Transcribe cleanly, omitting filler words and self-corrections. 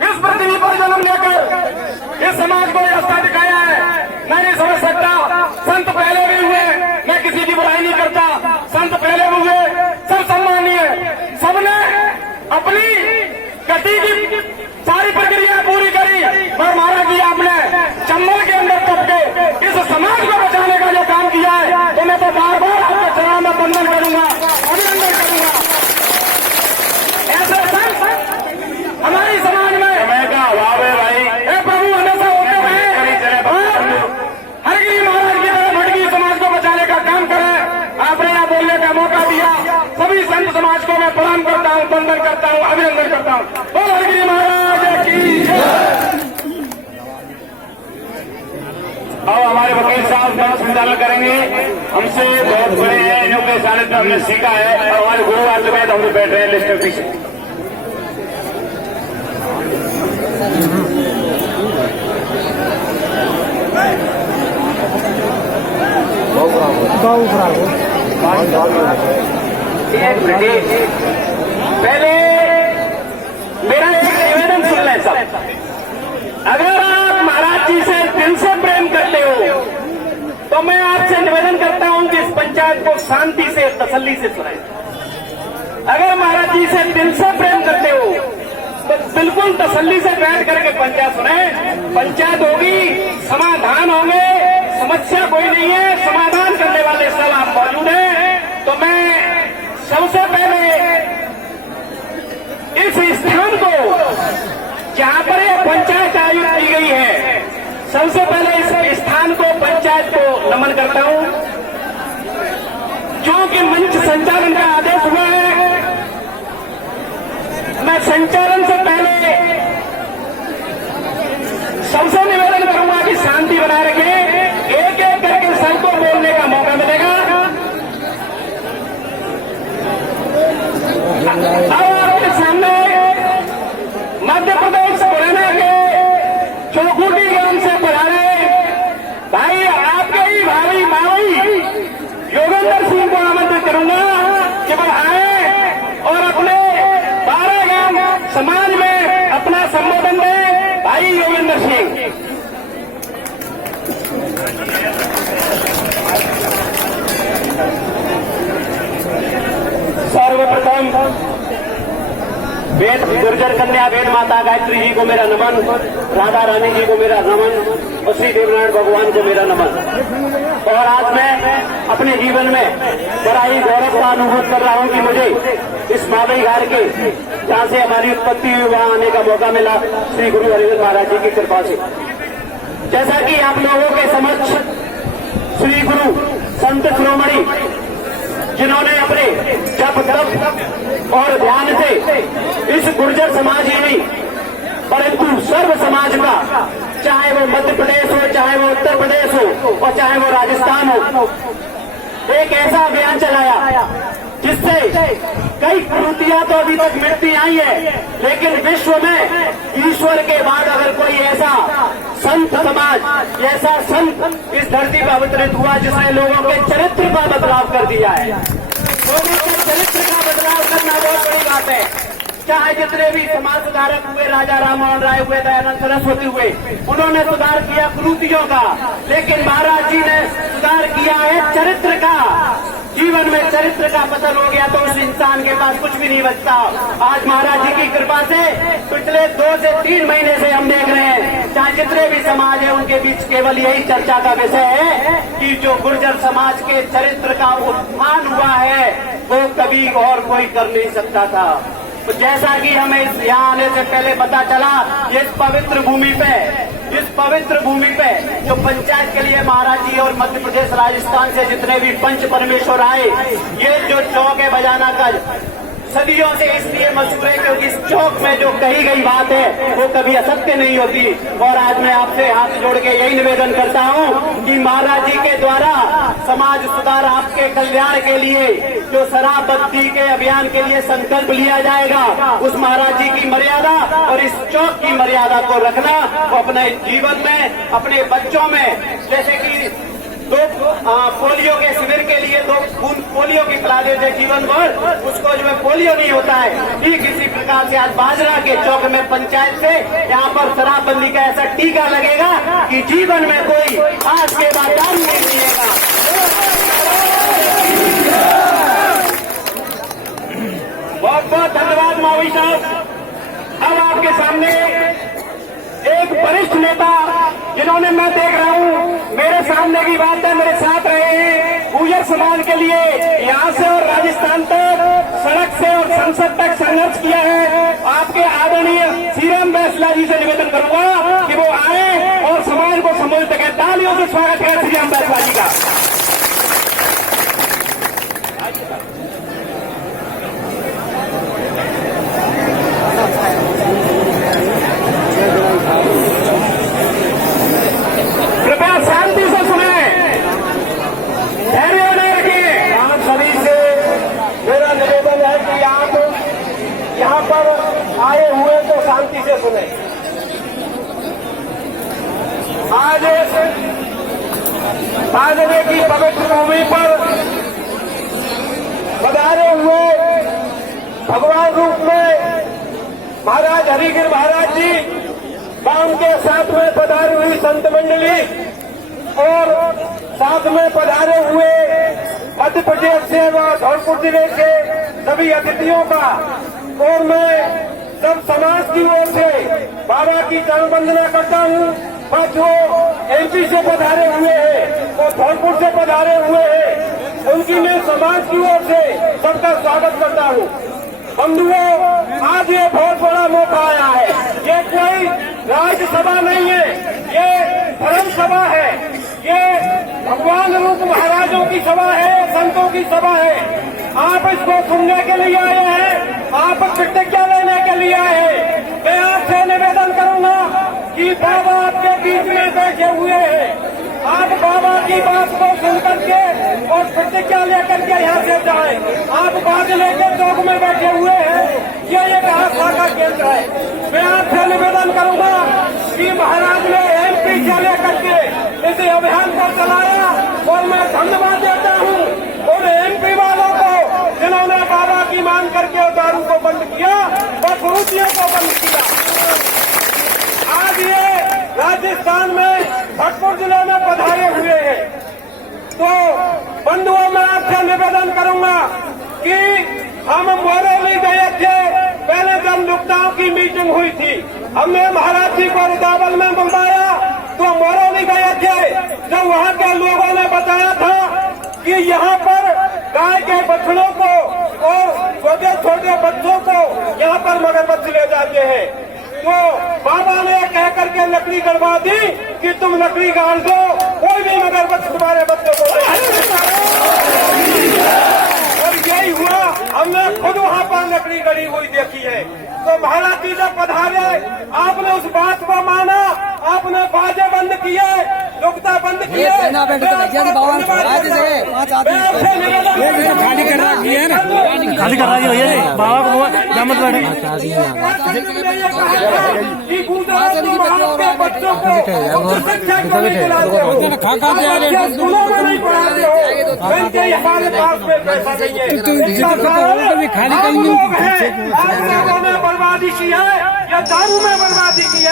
इस पृथ्वी पर जन्म लेकर इस समाज को रास्ता दिखाया है। मैं नहीं समझ सकता, संत पहले भी हुए, मैं किसी की बुराई नहीं करता, संत पहले भी हुए, सब सम्मानीय, सबने अपनी गति की सारी प्रक्रिया पूरी करी, पर महाराज जी आपने चंबल के अंदर तब के इस समाज को बचाने का जो काम किया है, तो मैं तो बार बार आपके चरणों में वंदन करूंगा, अभिनंदन करूंगा। ऐसे संत हमारी समाज में समय का अभाव है भाई, हे प्रभु हमेशा होते रहे, हरगिरी महाराज की तरह भटकी समाज को बचाने का काम करें। आपने यहाँ बोलने का मौका दिया, सभी संत समाज को मैं प्रणाम करता हूँ, वंदन करता हूँ, अभिनंदन करता हूँ। बोल हरगिरी महाराज की जय। अब हमारे वकील साहब मंच संचालन करेंगे, हमसे बहुत बड़े हैं, इनके सानिध्य में हमने सीखा है, और हमारे गुरु आत्मेद हम बैठ रहे हैं लिस्ट के पीछे। पहले मेरा एक निवेदन सुन लें सब, अगर आप महाराज जी से दिल से प्रेम करते हो तो मैं आपसे निवेदन करता हूं कि इस पंचायत को शांति से तसल्ली से सुनाएं। अगर महाराज जी से दिल से प्रेम करते हो तो बिल्कुल तसल्ली से बैठ करके पंचायत सुने। पंचायत होगी, समाधान होंगे, समस्या कोई नहीं है, समाधान करने वाले सब आप मौजूद हैं। तो मैं सबसे पहले इस स्थान को जहां पर यह पंचायत आयोजित की गई है, सबसे पहले इस स्थान को, पंचायत को नमन करता हूं। क्योंकि मंच संचालन का आदेश हुआ है, मैं संचालन से पहले सबसे निवेदन करूंगा कि शांति बनाए रखें, एक एक करके सबको बोलने का मौका मिलेगा। अब आपके सामने मध्य प्रदेश मुरैना के चौखुटी ग्राम से पधारे भाई, आपके ही भाई मावी योगेंद्र सिंह को आमंत्रित करूंगा कि वह आए और अपने 12 गांव समाज में अपना संबोधन दें। भाई योगेंद्र सिंह। सर्वप्रथम वेद गुर्जर कन्या वेद माता गायत्री जी को मेरा नमन, राधा रानी जी को मेरा नमन, और श्री देवनारायण भगवान को मेरा नमन। और आज मैं अपने जीवन में बड़ा ही गौरव का अनुभव कर रहा हूं कि मुझे इस मावई घाट के, जहां से हमारी उत्पत्ति हुई, वहां आने का मौका मिला श्री गुरु हरिवंश महाराज जी की कृपा से। जैसा कि आप लोगों के समक्ष श्री गुरु संत शिरोमणि, जिन्होंने अपने जप तप और ध्यान से इस गुर्जर समाज ही नहीं परंतु सर्व समाज का, चाहे वो मध्य प्रदेश हो, चाहे वो उत्तर प्रदेश हो, और चाहे वो राजस्थान हो, एक ऐसा अभियान चलाया जिससे कई कुरीतियां तो अभी तक मिटती आई है, लेकिन विश्व में ईश्वर के बाद अगर कोई ऐसा संत समाज, ऐसा संत इस धरती पर अवतरित हुआ जिसने लोगों के चरित्र का बदलाव कर दिया है। लोगों के चरित्र का बदलाव करना बहुत बड़ी बात है। चाहे जितने भी समाज सुधारक हुए, राजा राममोहन राय हुए, दयानंद सरस्वती हुए, उन्होंने सुधार किया कुरीतियों का, लेकिन महाराज जी ने सुधार किया है चरित्र का। जीवन में चरित्र का पतन हो गया तो उस इंसान के पास कुछ भी नहीं बचता। आज महाराज जी की कृपा से पिछले 2 से 3 महीने से हम देख रहे हैं, चाहे जितने भी समाज है उनके बीच केवल यही चर्चा का विषय है कि जो गुर्जर समाज के चरित्र का उत्थान हुआ है वो कभी और कोई कर नहीं सकता था। तो जैसा कि हमें यहाँ आने से पहले पता चला, इस पवित्र भूमि पे जो पंचायत के लिए महाराज जी और मध्य प्रदेश राजस्थान से जितने भी पंच परमेश्वर आए, ये जो चौक है बजाना का सदियों से इसलिए मशहूर है क्योंकि इस चौक में जो कही गई बात है वो कभी असत्य नहीं होती। और आज मैं आपसे हाथ जोड़ के यही निवेदन करता हूँ कि महाराज जी के द्वारा समाज सुधार, आपके कल्याण के लिए जो शराबबंदी के अभियान के लिए संकल्प लिया जाएगा, उस महाराज जी की मर्यादा और इस चौक की मर्यादा को रखना, अपने जीवन में, अपने बच्चों में, जैसे कि तो पोलियो के शिविर के लिए तो पोलियो की पिला देते जीवन भर, उसको जो है पोलियो नहीं होता है। ठीक इसी प्रकार से आज बाजरा के चौक में पंचायत से यहाँ पर शराबबंदी का ऐसा टीका लगेगा कि जीवन में कोई आज के बाद दाम नहीं मिलेगा। बहुत बहुत धन्यवाद मावी साहब। अब आपके सामने एक वरिष्ठ नेता जिन्होंने, मैं देख रहा हूं मेरे सामने की बात है, मेरे साथ रहे हैं, गुर्जर समाज के लिए यहां से और राजस्थान तक सड़क से और संसद तक संघर्ष किया है। आपके आदरणीय श्रीराम बैसला जी से निवेदन करूंगा कि वो आए और समाज को संबोधित करें। तालियों से स्वागत करें श्रीराम बैसला जी का। कृपया शांति से सुने, धैर्य बनाए रखिए। आप सभी से मेरा निवेदन है कि आप यहाँ पर आए हुए तो शांति से सुने। आज बाजरे की पवित्र भूमि पर पधारे हुए भगवान रूप में महाराज हरिगिर महाराज जी, गांव के साथ में पधारी हुई संत मंडली और साथ में पधारे हुए मध्य प्रदेश से व धौलपुर जिले के सभी अतिथियों का और मैं सब समाज की ओर से बाबा की चरण वंदना करता हूँ। बस जो एमपी से पधारे हुए हैं और धौलपुर से पधारे हुए हैं, उनकी मैं समाज की ओर से सबका स्वागत करता हूँ। बंधुओं, आज ये बहुत बड़ा मौका आया है। ये कोई राज्यसभा नहीं है, ये धर्म सभा है, ये भगवान रूप महाराजों की सभा है, संतों की सभा है। आप इसको सुनने के लिए आए हैं, आप प्रतिज्ञा लेने के लिए आए हैं। मैं आपसे निवेदन करूंगा कि बाबा आपके बीच में बैठे हुए हैं, आप बाबा की बात को सुन करके और प्रतिज्ञा लेकर के यहाँ से जाएं। आप बात लेकर चौक में बैठे हुए हैं, ये एक आस्था का केंद्र है। मैं आपसे निवेदन करूंगा कि महाराज ने एमपी से लेकर के इस अभियान को चलाया और मैं धन्यवाद देता हूँ उन एमपी वालों को जिन्होंने बाबा की मांग करके दारू को बंद किया और कुरूतियों को बंद किया। आज ये राजस्थान में भरतपुर जिले में पधारे हुए हैं। तो बंधुओं, मैं आपसे निवेदन करूंगा कि हम मोरौली गए थे, पहले जब नुकताओं की मीटिंग हुई थी, हमने महाराज जी को रुदावल में बुलवाया तो मोरौली गए थे। जब वहाँ के लोगों ने बताया था कि यहाँ पर गाय के बछड़ों को और छोटे छोटे बच्चों को यहाँ पर मगरमच्छ ले जाते हैं, तो बाबा ने कह करके लकड़ी गड़वा दी कि तुम लकड़ी गाड़ दो, कोई भी मगरमच्छ तुम्हारे बच्चों को। और यही हुआ, हमने खुद वहाँ पर लकड़ी गड़ी हुई देखी है। तो महाराज जी जब पधारे, आपने उस बात को माना, आपने बाजे बंद किए, नुकता बंद किए। खाली कर रहा है ना, खाली कर रहा है बाबा को जमत बैठे खाली बर्बादी की है या दारू में बर्बादी की है।